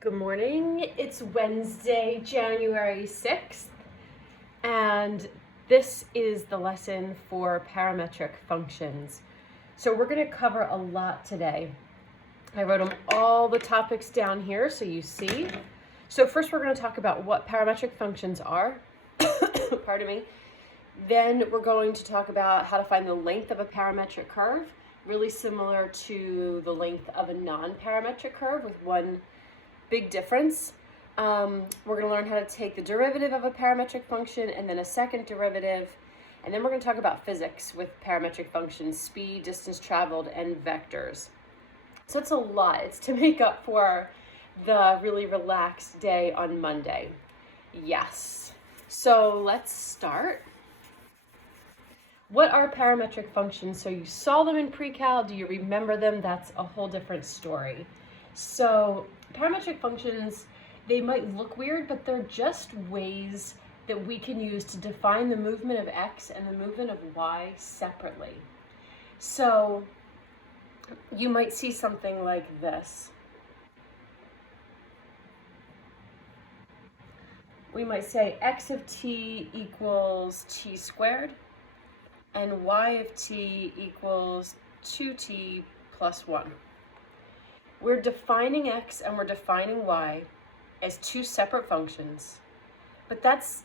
Good morning. It's Wednesday, January 6th, and this is the lesson for parametric functions. So we're going to cover a lot today. I wrote them all the topics down here so you see. So first we're going to talk about what parametric functions are. Pardon me. Then we're going to talk about how to find the length of a parametric curve, really similar to the length of a non-parametric curve with one big difference. We're going to learn how to take the derivative of a parametric function and then a second derivative. And then we're going to talk about physics with parametric functions, speed, distance traveled, and vectors. So it's a lot. It's to make up for the really relaxed day on Monday. Yes. So let's start. What are parametric functions? So you saw them in pre-cal. Do you remember them? That's a whole different story. So parametric functions, they might look weird, but they're just ways that we can use to define the movement of x and the movement of y separately. So you might see something like this. We might say x of t equals t squared and y of t equals 2t plus 1. We're defining x and we're defining y as two separate functions, but that's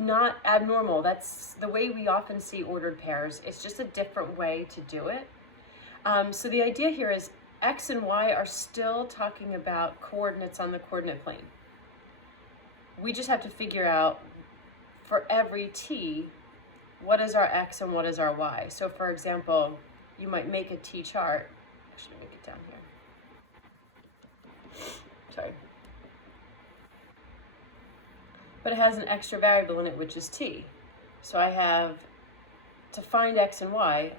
not abnormal. That's the way we often see ordered pairs. It's just a different way to do it. So the idea here is x and y are still talking about coordinates on the coordinate plane. We just have to figure out for every t, what is our x and what is our y. So for example, you might make a t chart. Actually, make it down here. Sorry. But it has an extra variable in it, which is t. So I have, to find x and y,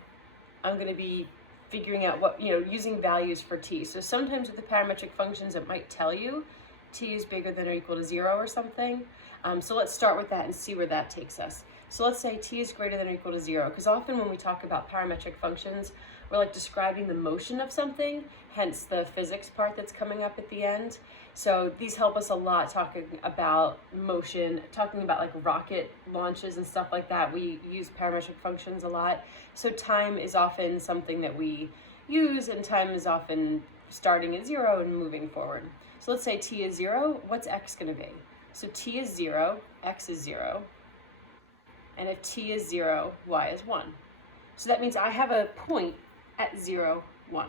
I'm going to be figuring out what, using values for t. So sometimes with the parametric functions, it might tell you t is bigger than or equal to 0 or something. So let's start with that and see where that takes us. So let's say t is greater than or equal to 0, because often when we talk about parametric functions, we're like describing the motion of something, hence the physics part that's coming up at the end. So these help us a lot talking about motion, talking about like rocket launches and stuff like that. We use parametric functions a lot. So time is often something that we use, and time is often starting at 0 and moving forward. So let's say t is 0, what's x going to be? So t is 0, x is 0, and if t is 0, y is 1. So that means I have a point at 0, 1.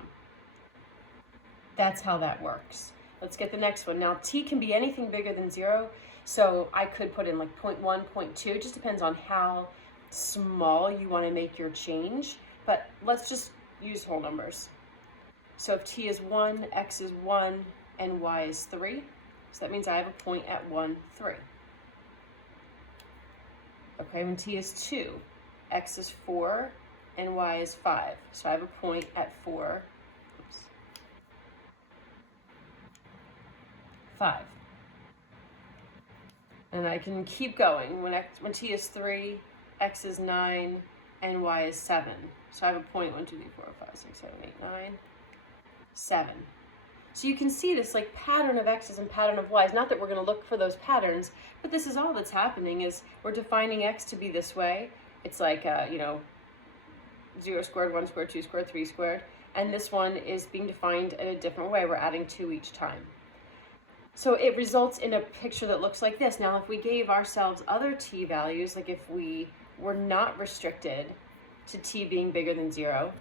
That's how that works. Let's get the next one. Now t can be anything bigger than 0, so I could put in like 0.1, 0.2. It just depends on how small you want to make your change, but let's just use whole numbers. So if t is 1, x is 1, and y is 3, so that means I have a point at 1, 3. Okay, when t is 2, x is 4, and y is 5. So I have a point at 4, 5. And I can keep going. When t is 3, x is 9, and y is 7. So I have a point 1, 2, 3, 4, 5, 6, 7, 8, 9, 7. So you can see this like pattern of x's and pattern of y's. Not that we're going to look for those patterns, but this is all that's happening is we're defining x to be this way. It's like, 0 squared, 1 squared, 2 squared, 3 squared. And this one is being defined in a different way. We're adding 2 each time. So it results in a picture that looks like this. Now, if we gave ourselves other t values, like if we were not restricted to t being bigger than 0,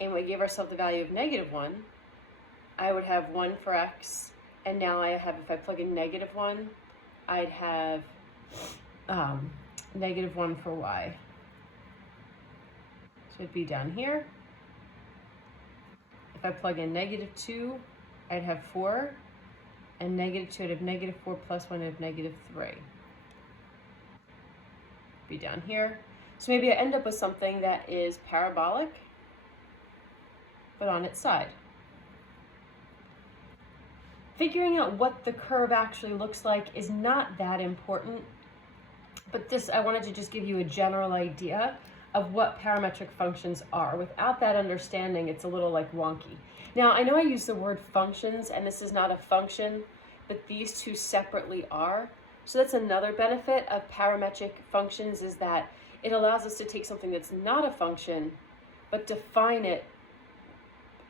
and we gave ourselves the value of -1, I would have 1 for x, and now I have, if I plug in -1, I'd have -1 for y. So it'd be down here. If I plug in -2, I'd have 4, and -2, I'd have -4 plus 1, I'd have -3. Be down here. So maybe I end up with something that is parabolic, but on its side. Figuring out what the curve actually looks like is not that important, but I wanted to just give you a general idea of what parametric functions are. Without that understanding, it's a little like wonky. Now, I know I use the word functions, and this is not a function, but these two separately are. So that's another benefit of parametric functions, is that it allows us to take something that's not a function, but define it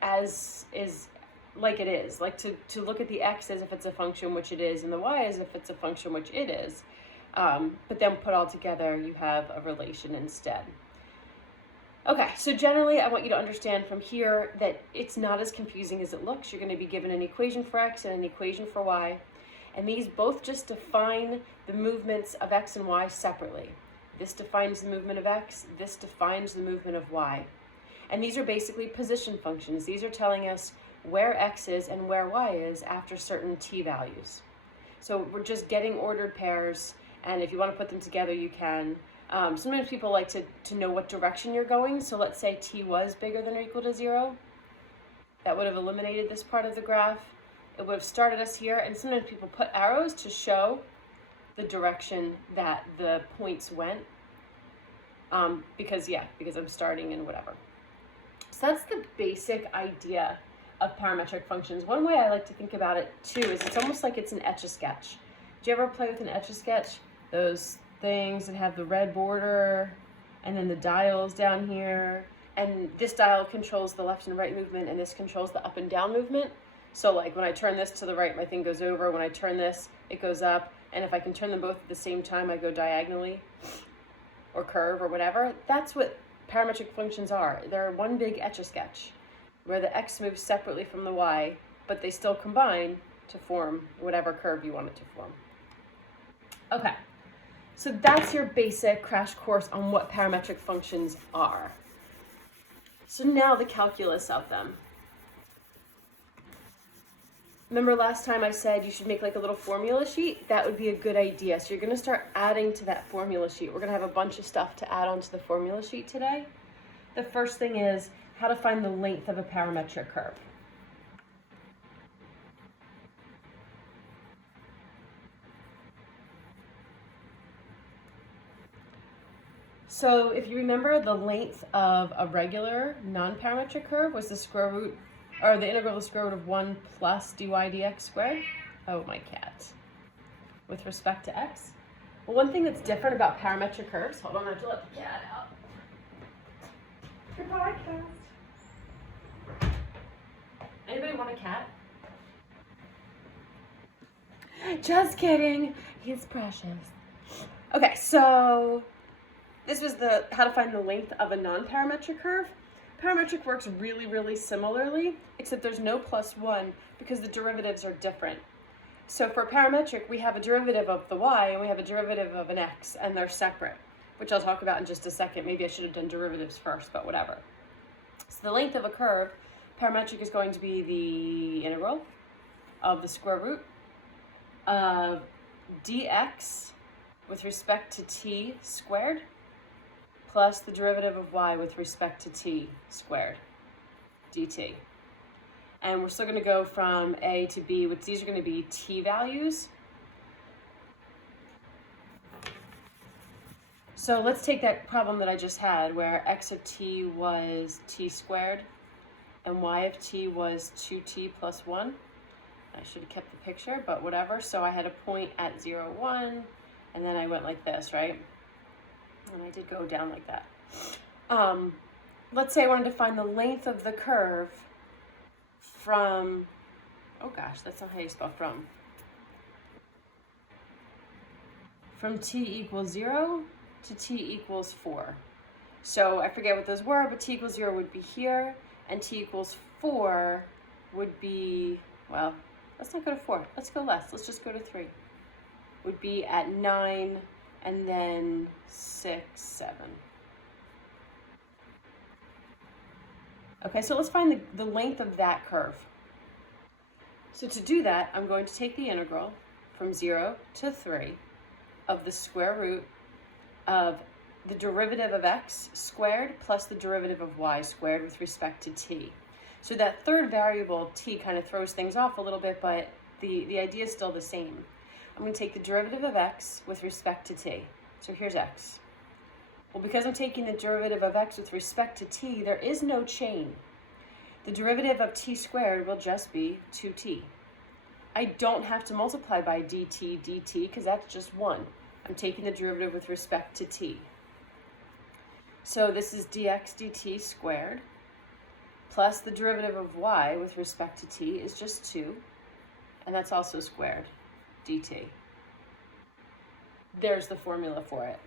as is, like it is, like to look at the x as if it's a function, which it is, and the y as if it's a function, which it is. But then put all together, you have a relation instead. Okay, so generally I want you to understand from here that it's not as confusing as it looks. You're going to be given an equation for x and an equation for y, and these both just define the movements of x and y separately. This defines the movement of x, this defines the movement of y. And these are basically position functions. These are telling us where x is and where y is after certain t values. So we're just getting ordered pairs, and if you want to put them together, you can. Sometimes people like to know what direction you're going. So let's say t was bigger than or equal to 0. That would have eliminated this part of the graph. It would have started us here, and sometimes people put arrows to show the direction that the points went, because I'm starting in whatever. So that's the basic idea of parametric functions. One way I like to think about it too is it's almost like it's an Etch-a-Sketch. Do you ever play with an Etch-a-Sketch? Those things that have the red border and then the dials down here, and this dial controls the left and right movement, and this controls the up and down movement. So like when I turn this to the right, my thing goes over. When I turn this, it goes up. And if I can turn them both at the same time, I go diagonally or curve or whatever. That's what parametric functions are. They're one big Etch-a-Sketch where the x moves separately from the y, but they still combine to form whatever curve you want it to form. Okay, so that's your basic crash course on what parametric functions are. So now the calculus of them. Remember last time I said you should make like a little formula sheet? That would be a good idea. So you're going to start adding to that formula sheet. We're going to have a bunch of stuff to add onto the formula sheet today. The first thing is how to find the length of a parametric curve. So if you remember, the length of a regular non-parametric curve was the square root, or the integral of the square root of 1 plus dy dx squared. Oh, my cat. With respect to x. Well, one thing that's different about parametric curves, hold on, I have to let the cat out. Goodbye, cat. Anybody want a cat? Just kidding. He's precious. Okay, so this was the how to find the length of a non-parametric curve. Parametric works really, really similarly, except there's no plus 1 because the derivatives are different. So for parametric, we have a derivative of the y and we have a derivative of an x, and they're separate, which I'll talk about in just a second. Maybe I should have done derivatives first, but whatever. So the length of a curve, parametric is going to be the integral of the square root of dx with respect to t squared plus the derivative of y with respect to t squared dt. And we're still going to go from a to b, which these are going to be t values. So let's take that problem that I just had where x of t was t squared and y of t was 2t plus 1. I should have kept the picture, but whatever. So I had a point at 0, 1, and then I went like this, right? And I did go down like that. Let's say I wanted to find the length of the curve from, oh gosh, that's not how you spell from t equals 0 to t equals 4. So I forget what those were, but t equals 0 would be here, and t equals 4 would be, well, let's not go to 4. Let's go less. Let's just go to 3. Would be at 9 and then 6, 7. Okay, so let's find the length of that curve. So to do that, I'm going to take the integral from 0 to 3 of the square root of the derivative of x squared plus the derivative of y squared with respect to t. So that third variable, t, kind of throws things off a little bit, but the idea is still the same. I'm going to take the derivative of x with respect to t. So here's x. Well, because I'm taking the derivative of x with respect to t, there is no chain. The derivative of t squared will just be 2t. I don't have to multiply by dt because that's just 1. I'm taking the derivative with respect to t. So this is dx dt squared plus the derivative of y with respect to t is just 2, and that's also squared dt. There's the formula for it.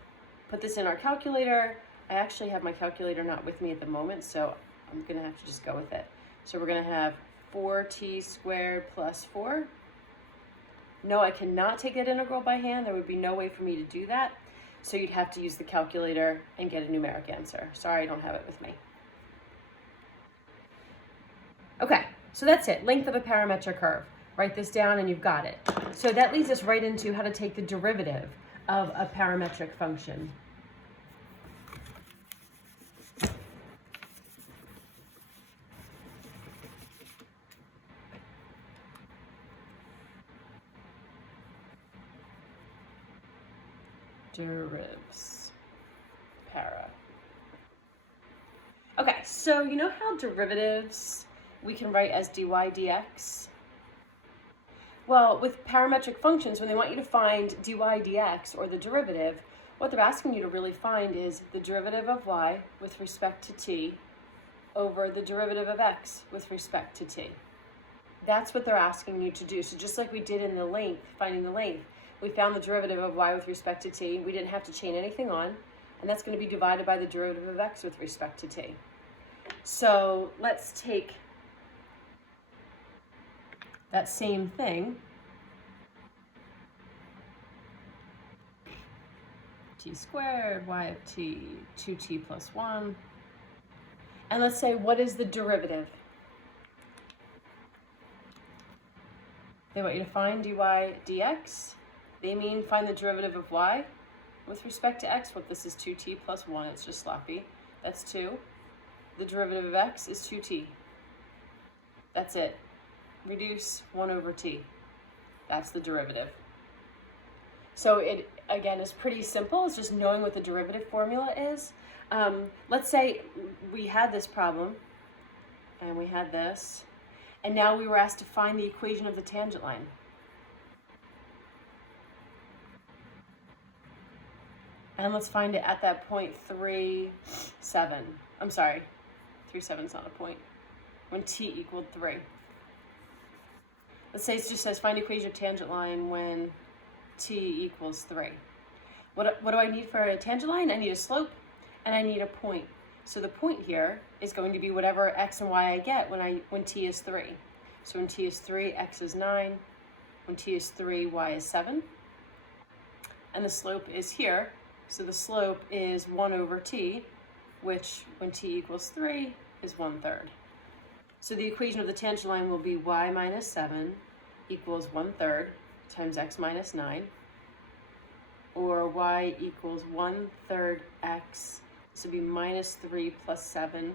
Put this in our calculator. I actually have my calculator not with me at the moment, so I'm going to have to just go with it. So we're going to have 4t squared plus 4. No, I cannot take that integral by hand. There would be no way for me to do that. So you'd have to use the calculator and get a numeric answer. Sorry, I don't have it with me. Okay, so that's it. Length of a parametric curve. Write this down and you've got it. So that leads us right into how to take the derivative of a parametric function. Derivs. Para. Okay, so you know how derivatives we can write as dy dx? Well, with parametric functions, when they want you to find dy dx, or the derivative, what they're asking you to really find is the derivative of y with respect to t over the derivative of x with respect to t. That's what they're asking you to do. So just like we did in the length, finding the length, we found the derivative of y with respect to t. We didn't have to chain anything on, and that's going to be divided by the derivative of x with respect to t. So let's take that same thing, t squared, y of t, 2t plus 1, and let's say, what is the derivative? They want you to find dy dx. They mean find the derivative of y with respect to x. Well, this is 2t plus 1. It's just sloppy. That's 2. The derivative of x is 2t. That's it. Reduce 1 over t. That's the derivative. So it, again, is pretty simple. It's just knowing what the derivative formula is. Let's say we had this problem, and we had this, and now we were asked to find the equation of the tangent line. And let's find it at that point 3, 7. I'm sorry, 3, 7 is not a point. When t equaled 3. Let's say it just says find equation of tangent line when t equals 3. What do I need for a tangent line? I need a slope and I need a point. So the point here is going to be whatever x and y I get when t is 3. So when t is 3, x is 9. When t is 3, y is 7. And the slope is here. So the slope is 1 over t, which when t equals 3 is 1/3. So the equation of the tangent line will be y minus 7 equals 1/3 times x minus 9, or y equals 1/3 x. This would be minus 3 plus 7,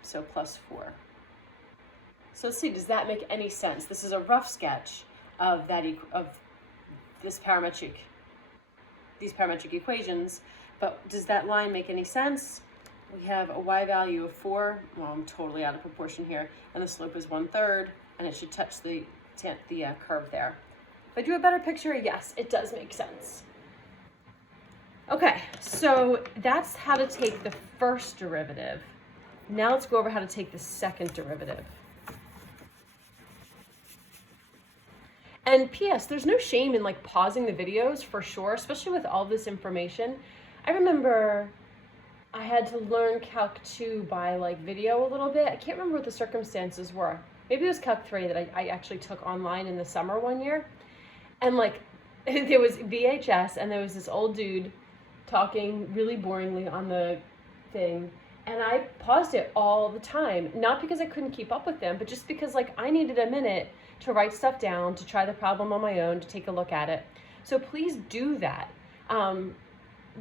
so plus 4. So let's see, does that make any sense? This is a rough sketch of these parametric equations, but does that line make any sense? We have a y value of 4. Well, I'm totally out of proportion here, and the slope is 1/3, and it should touch the curve there. If I do a better picture, yes, it does make sense. Okay, so that's how to take the first derivative. Now let's go over how to take the second derivative. And P.S., there's no shame in like pausing the videos for sure, especially with all this information. I remember I had to learn Calc 2 by like video a little bit. I can't remember what the circumstances were. Maybe it was Calc 3 that I actually took online in the summer one year. And like there was VHS and there was this old dude talking really boringly on the thing. And I paused it all the time, not because I couldn't keep up with them, but just because like I needed a minute to write stuff down, to try the problem on my own, to take a look at it. So please do that.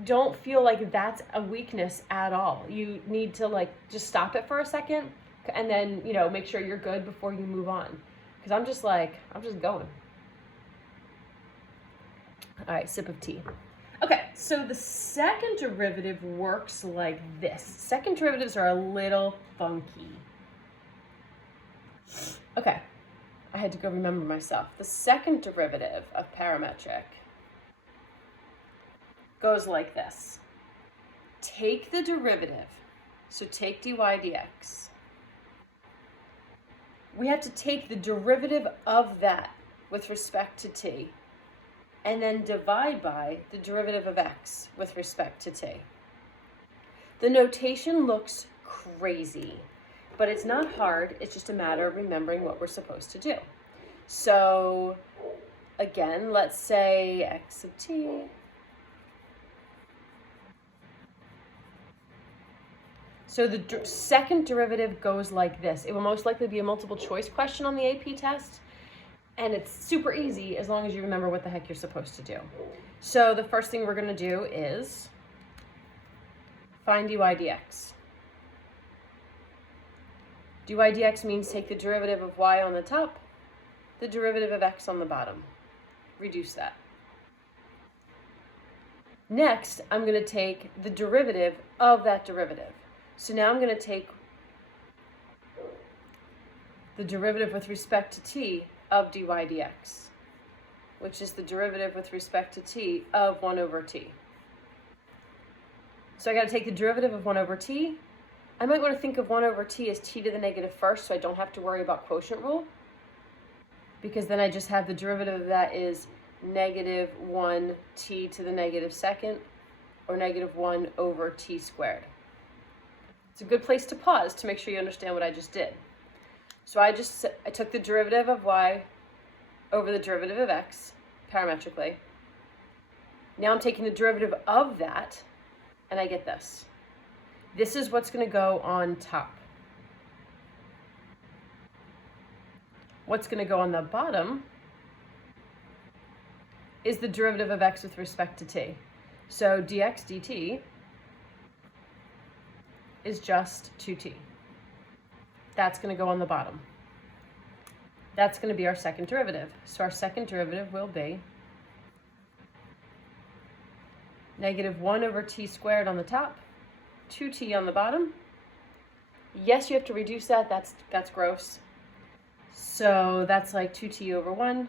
Don't feel like that's a weakness at all. You need to like just stop it for a second and then, you know, make sure you're good before you move on. Because I'm just going. All right, sip of tea. Okay, so the second derivative works like this. Second derivatives are a little funky. Okay, I had to go remember myself. The second derivative of parametric goes like this. Take the derivative, so take dy dx. We have to take the derivative of that with respect to t, and then divide by the derivative of x with respect to t. The notation looks crazy, but it's not hard. It's just a matter of remembering what we're supposed to do. So again, let's say x of t So the second derivative goes like this. It will most likely be a multiple choice question on the AP test. And it's super easy as long as you remember what the heck you're supposed to do. So the first thing we're going to do is find dy dx. dy dx means take the derivative of y on the top, the derivative of x on the bottom. Reduce that. Next, I'm going to take the derivative of that derivative. So now I'm going to take the derivative with respect to t of dy dx, which is the derivative with respect to t of 1 over t. So I got to take the derivative of 1 over t. I might want to think of 1 over t as t to the negative first, so I don't have to worry about quotient rule, because then I just have the derivative of that is negative 1 t to the negative second, or negative 1 over t squared. It's a good place to pause to make sure you understand what I just did. So I took the derivative of y over the derivative of x parametrically. Now I'm taking the derivative of that, and I get this. This is what's going to go on top. What's going to go on the bottom is the derivative of x with respect to t. So dx dt is just 2t. That's going to go on the bottom. That's going to be our second derivative. So our second derivative will be negative 1 over t squared on the top, 2t on the bottom. Yes, you have to reduce that. That's gross. So that's like 2t over 1.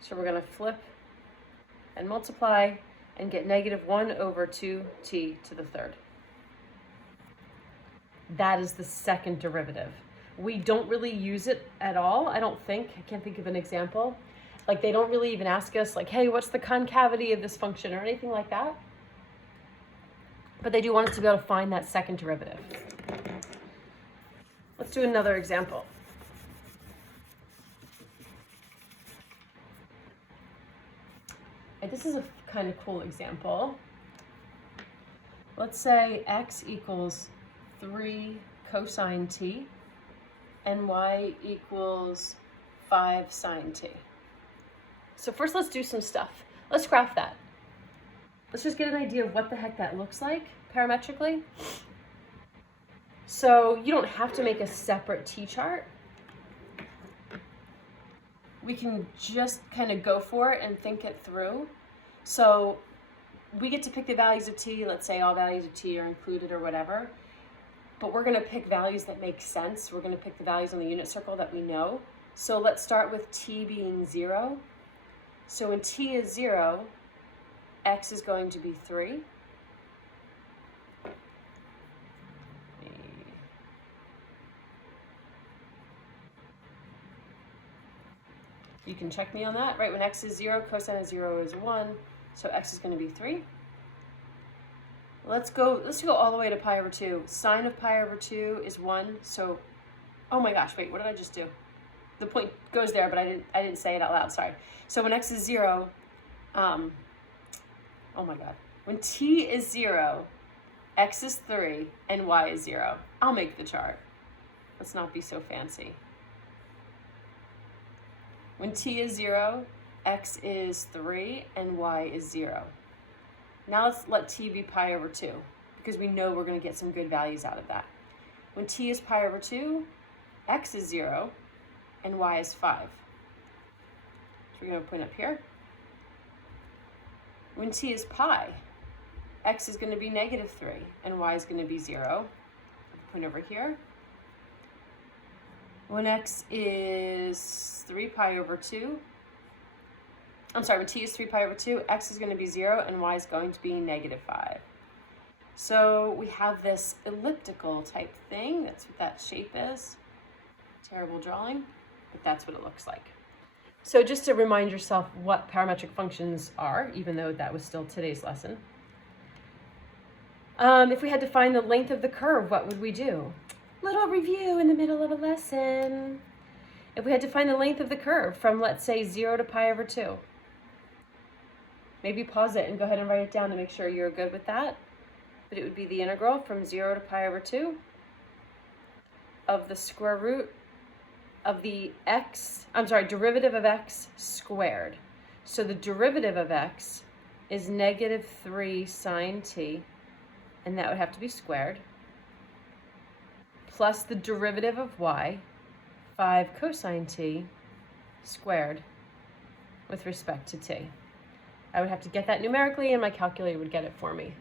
So we're going to flip and multiply and get negative 1 over 2t to the third. That is the second derivative. We don't really use it at all, I don't think. I can't think of an example. Like, they don't really even ask us, like, hey, what's the concavity of this function or anything like that. But they do want us to be able to find that second derivative. Let's do another example. And this is a kind of cool example. Let's say x equals 3 cosine t and y equals 5 sine t. So first let's do some stuff. Let's graph that. Let's just get an idea of what the heck that looks like parametrically. So you don't have to make a separate t-chart. We can just kind of go for it and think it through. So we get to pick the values of t. Let's say all values of t are included or whatever. But we're going to pick values that make sense. We're going to pick the values on the unit circle that we know. So let's start with t being 0. So when t is 0, x is going to be 3. You can check me on that, right? When x is 0, cosine of 0 is 1. So x is going to be 3. Let's go all the way to pi over 2. Sine of pi over 2 is 1. So, oh my gosh, wait, what did I just do? The point goes there, but I didn't say it out loud, sorry. So when x is 0, oh my god. When t is 0, x is 3, and y is 0. I'll make the chart. Let's not be so fancy. When t is 0, x is 3, and y is 0. Now let's let t be pi over 2, because we know we're going to get some good values out of that. When t is pi over 2, x is 0, and y is 5. So we're going to put up here. When t is pi, x is going to be negative 3, and y is going to be 0. Put over here. when x is 3 pi over 2, I'm sorry, when t is 3 pi over 2, x is going to be 0 and y is going to be -5. So we have this elliptical type thing. That's what that shape is. Terrible drawing, but that's what it looks like. So just to remind yourself what parametric functions are, even though that was still today's lesson. If we had to find the length of the curve, what would we do? Little review in the middle of a lesson. If we had to find the length of the curve from, let's say, 0 to pi over 2, maybe pause it and go ahead and write it down to make sure you're good with that. But it would be the integral from 0 to pi over 2 of the square root of the derivative of x squared. So the derivative of x is -3 sine t, and that would have to be squared, plus the derivative of y, 5 cosine t squared with respect to t. I would have to get that numerically, and my calculator would get it for me.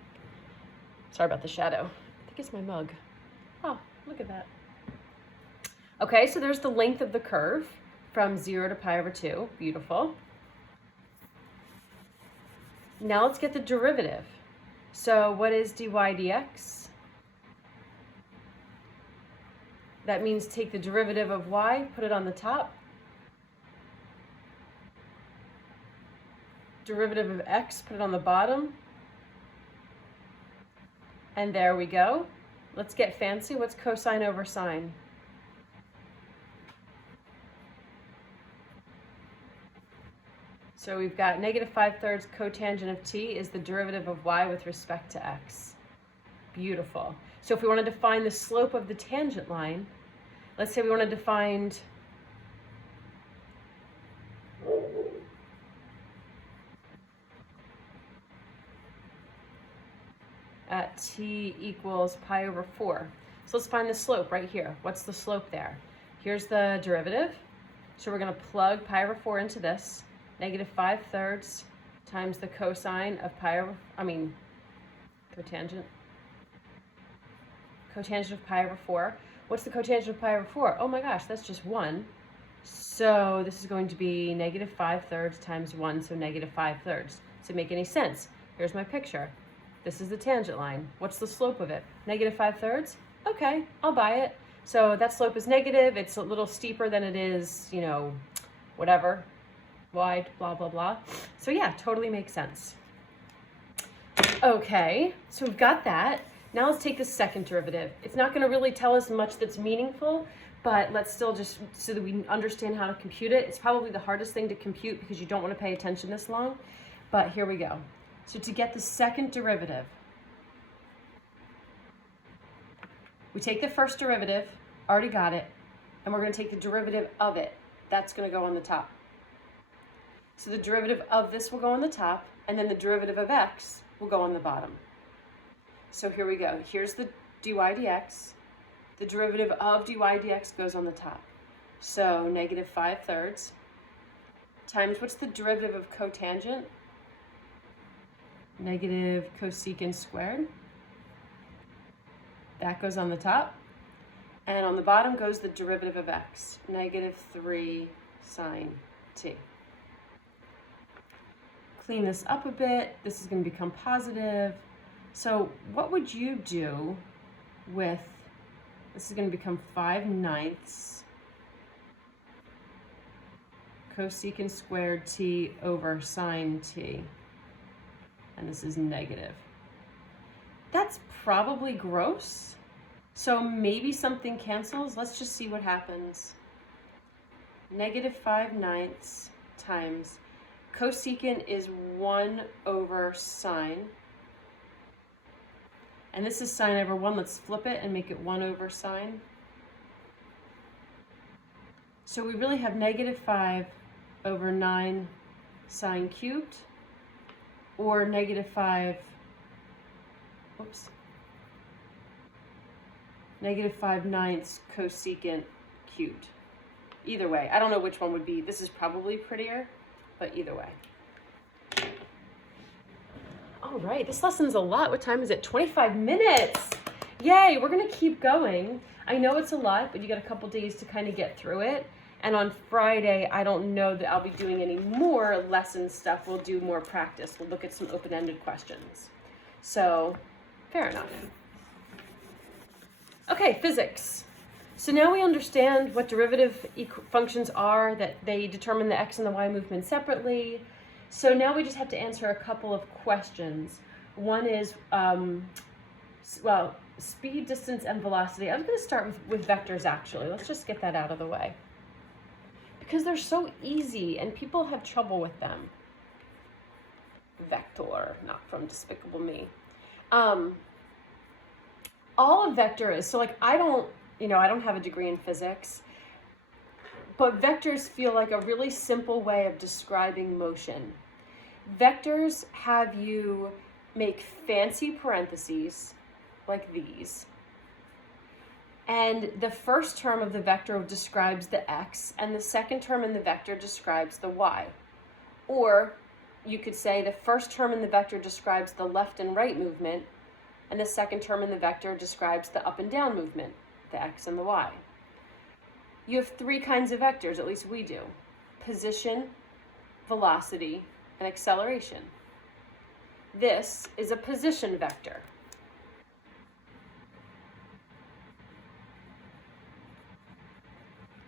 Sorry about the shadow. I think it's my mug. Oh, look at that. Okay, so there's the length of the curve from 0 to pi over 2. Beautiful. Now let's get the derivative. So what is dy dx? That means take the derivative of y, put it on the top. Derivative of x, put it on the bottom. And there we go. Let's get fancy. What's cosine over sine? So we've got -5/3 cotangent of t is the derivative of y with respect to x. Beautiful. So if we wanted to find the slope of the tangent line, let's say we wanted to find at t equals pi over 4. So let's find the slope right here. What's the slope there? Here's the derivative. So we're going to plug pi over 4 into this. -5/3 times the cosine of cotangent of pi over 4. What's the cotangent of pi over 4? Oh my gosh, that's just 1. So this is going to be -5/3 times 1, so -5/3. Does it make any sense? Here's my picture. This is the tangent line. What's the slope of it? -5/3? Okay, I'll buy it. So that slope is negative. It's a little steeper than it is, whatever, wide, blah, blah, blah. So yeah, totally makes sense. Okay, so we've got that. Now let's take the second derivative. It's not going to really tell us much that's meaningful, but let's still just, so that we understand how to compute it. It's probably the hardest thing to compute because you don't want to pay attention this long, but here we go. So to get the second derivative, we take the first derivative, already got it, and we're going to take the derivative of it. That's going to go on the top. So the derivative of this will go on the top, and then the derivative of x will go on the bottom. So here we go. Here's the dy dx. The derivative of dy dx goes on the top. So -5/3 times, what's the derivative of cotangent? Negative cosecant squared. That goes on the top. And on the bottom goes the derivative of x, -3 sine t. Clean this up a bit. This is going to become positive. So what would you do with, this is going to become 5/9 cosecant squared t over sine t. And this is negative. That's probably gross. So maybe something cancels. Let's just see what happens. -5/9 times cosecant is 1 over sine. And this is sine over 1. Let's flip it and make it 1 over sine. So we really have -5/9 sine cubed, or -5 -5/9 cosecant cubed. Either way, I don't know which one would be. This is probably prettier, but either way. All right, this lesson's a lot. What time is it? 25 minutes. Yay, we're gonna keep going. I know it's a lot, but you got a couple days to kind of get through it. And on Friday, I don't know that I'll be doing any more lesson stuff. We'll do more practice. We'll look at some open-ended questions. So, fair enough. Okay, physics. So now we understand what derivative functions are, that they determine the x and the y movement separately. So now we just have to answer a couple of questions. One is, well, speed, distance, and velocity. I was going to start with vectors, actually. Let's just get that out of the way, because they're so easy and people have trouble with them. Vector, not from Despicable Me. All a vector is, so like I don't have a degree in physics, but vectors feel like a really simple way of describing motion. Vectors have you make fancy parentheses like these, and the first term of the vector describes the x, and the second term in the vector describes the y. Or you could say the first term in the vector describes the left and right movement, and the second term in the vector describes the up and down movement, the x and the y. You have three kinds of vectors, at least we do: position, velocity, and acceleration. This is a position vector.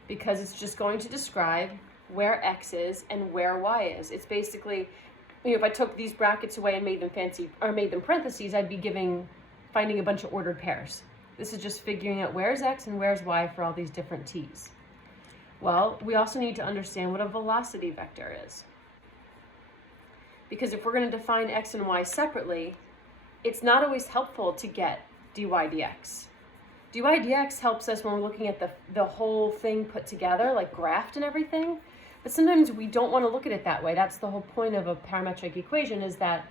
Because it's just going to describe where x is and where y is. It's basically, if I took these brackets away and made them fancy, or made them parentheses, I'd be finding a bunch of ordered pairs. This is just figuring out where's x and where's y for all these different t's. Well, we also need to understand what a velocity vector is. Because if we're going to define x and y separately, it's not always helpful to get dy dx. dy dx helps us when we're looking at the whole thing put together, like graphed and everything. But sometimes we don't want to look at it that way. That's the whole point of a parametric equation, is that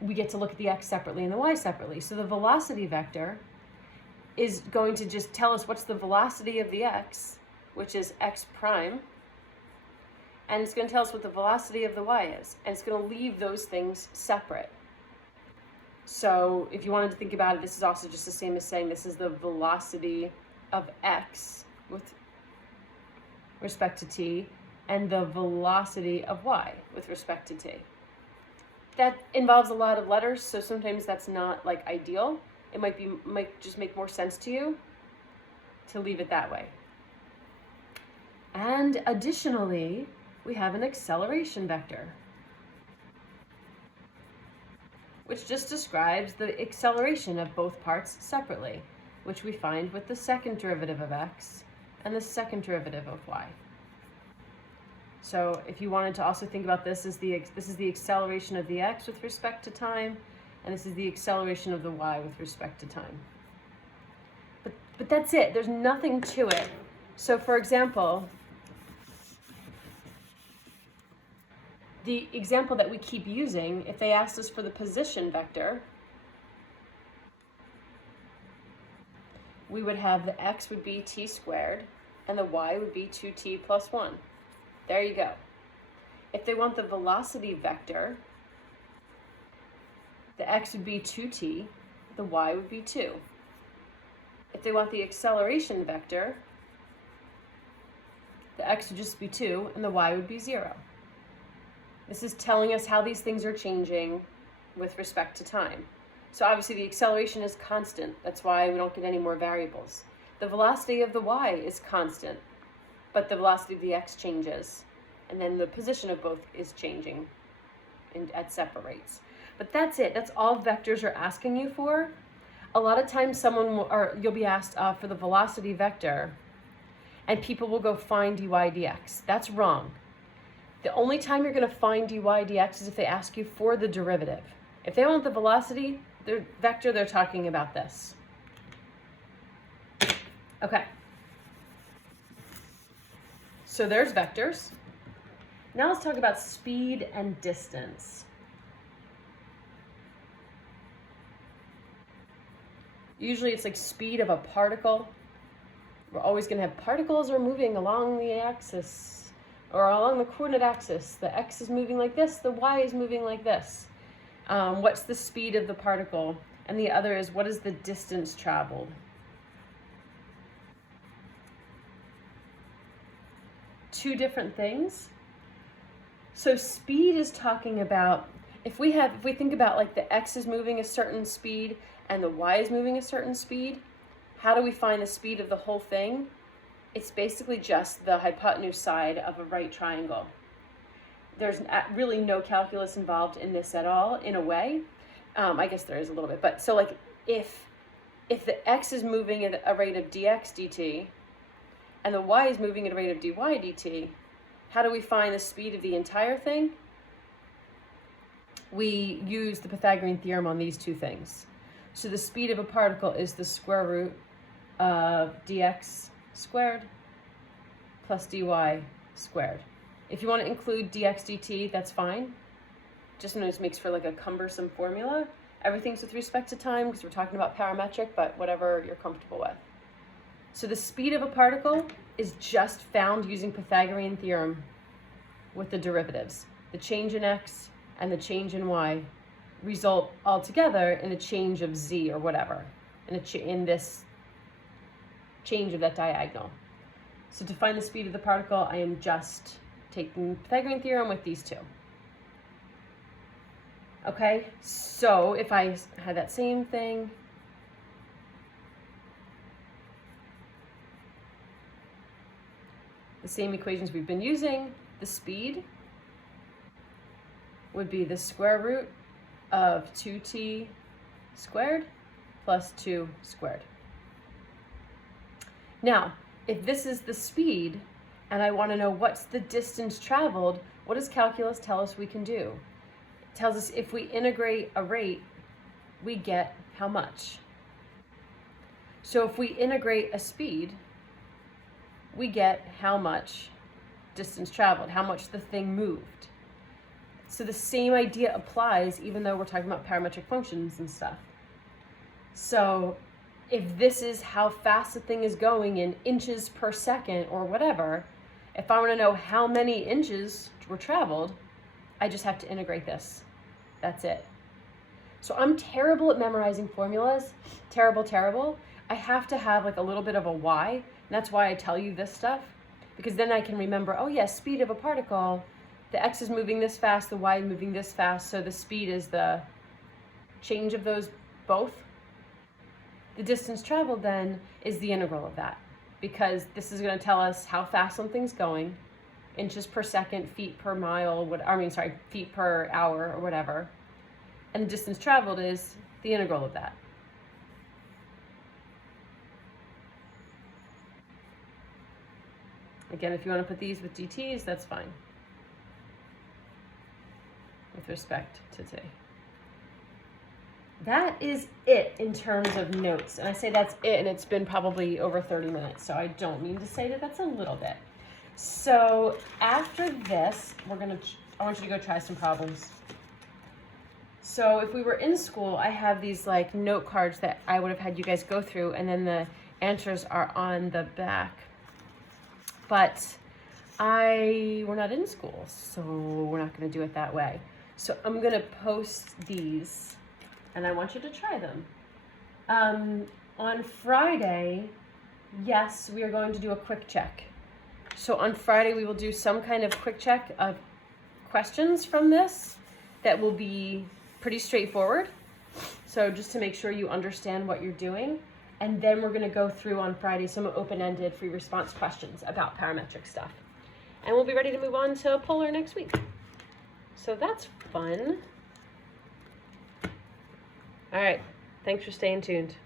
we get to look at the x separately and the y separately. So the velocity vector is going to just tell us what's the velocity of the x, which is x prime, and it's going to tell us what the velocity of the y is, and it's going to leave those things separate. So if you wanted to think about it, this is also just the same as saying this is the velocity of x with respect to t, and the velocity of y with respect to t. That involves a lot of letters, so sometimes that's not like ideal. It might just make more sense to you to leave it that way. And additionally, we have an acceleration vector, which just describes the acceleration of both parts separately, which we find with the second derivative of x and the second derivative of y. So if you wanted to also think about this is the acceleration of the x with respect to time, and this is the acceleration of the y with respect to time. But that's it. There's nothing to it. So for example, the example that we keep using, if they asked us for the position vector, we would have the x would be t squared and the y would be 2t plus 1. There you go. If they want the velocity vector, the x would be 2t, the y would be 2. If they want the acceleration vector, the x would just be 2 and the y would be 0. This is telling us how these things are changing with respect to time. So obviously the acceleration is constant. That's why we don't get any more variables. The velocity of the y is constant, but the velocity of the x changes. And then the position of both is changing at separate rates. But that's it. That's all vectors are asking you for. A lot of times you'll be asked for the velocity vector, and people will go find dy dx. That's wrong. The only time you're going to find dy dx is if they ask you for the derivative. If they want the velocity vector, they're talking about this. Okay. So there's vectors. Now let's talk about speed and distance. Usually it's like speed of a particle. We're always going to have particles are moving along the axis or along the coordinate axis. The x is moving like this, the y is moving like this. What's the speed of the particle? And the other is, what is the distance traveled? two different things. So speed is talking about, if we think about like the x is moving a certain speed and the y is moving a certain speed, how do we find the speed of the whole thing? It's basically just the hypotenuse side of a right triangle. There's really no calculus involved in this at all, in a way. I guess there is a little bit, but so like if the x is moving at a rate of dx dt and the y is moving at a rate of dy dt, how do we find the speed of the entire thing? We use the Pythagorean theorem on these two things. So the speed of a particle is the square root of dx squared plus dy squared. If you want to include dx dt, that's fine. Just sometimes makes for like a cumbersome formula. Everything's with respect to time because we're talking about parametric, but whatever you're comfortable with. So the speed of a particle is just found using Pythagorean theorem with the derivatives. The change in x and the change in y result all together in a change of z or whatever, in this change of that diagonal. So to find the speed of the particle, I am just taking Pythagorean theorem with these two. Okay, so if I had that same thing, the same equations we've been using, the speed would be the square root of 2t squared plus 2 squared. Now, if this is the speed and I want to know what's the distance traveled, what does calculus tell us we can do? It tells us if we integrate a rate, we get how much. So if we integrate a speed, we get how much distance traveled, how much the thing moved. So the same idea applies even though we're talking about parametric functions and stuff. So if this is how fast the thing is going in inches per second or whatever, if I want to know how many inches were traveled, I just have to integrate this. That's it. So I'm terrible at memorizing formulas. Terrible. I have to have like a little bit of a why. And that's why I tell you this stuff. Because then I can remember, oh yeah, speed of a particle. The x is moving this fast, the y is moving this fast. So the speed is the change of those both. The distance traveled then is the integral of that. Because this is going to tell us how fast something's going. Inches per second, feet per mile, feet per hour or whatever. And the distance traveled is the integral of that. Again, if you want to put these with dt's, that's fine. With respect to t. That is it in terms of notes. And I say that's it, and it's been probably over 30 minutes, so I don't mean to say that that's a little bit. So after this, I want you to go try some problems. So if we were in school, I have these like note cards that I would have had you guys go through, and then the answers are on the back. But we're not in school, so we're not going to do it that way. So I'm going to post these, and I want you to try them. On Friday, yes, we are going to do a quick check. So on Friday, we will do some kind of quick check of questions from this that will be pretty straightforward. So just to make sure you understand what you're doing. And then we're going to go through on Friday some open-ended free response questions about parametric stuff. And we'll be ready to move on to polar next week. So that's fun. All right. Thanks for staying tuned.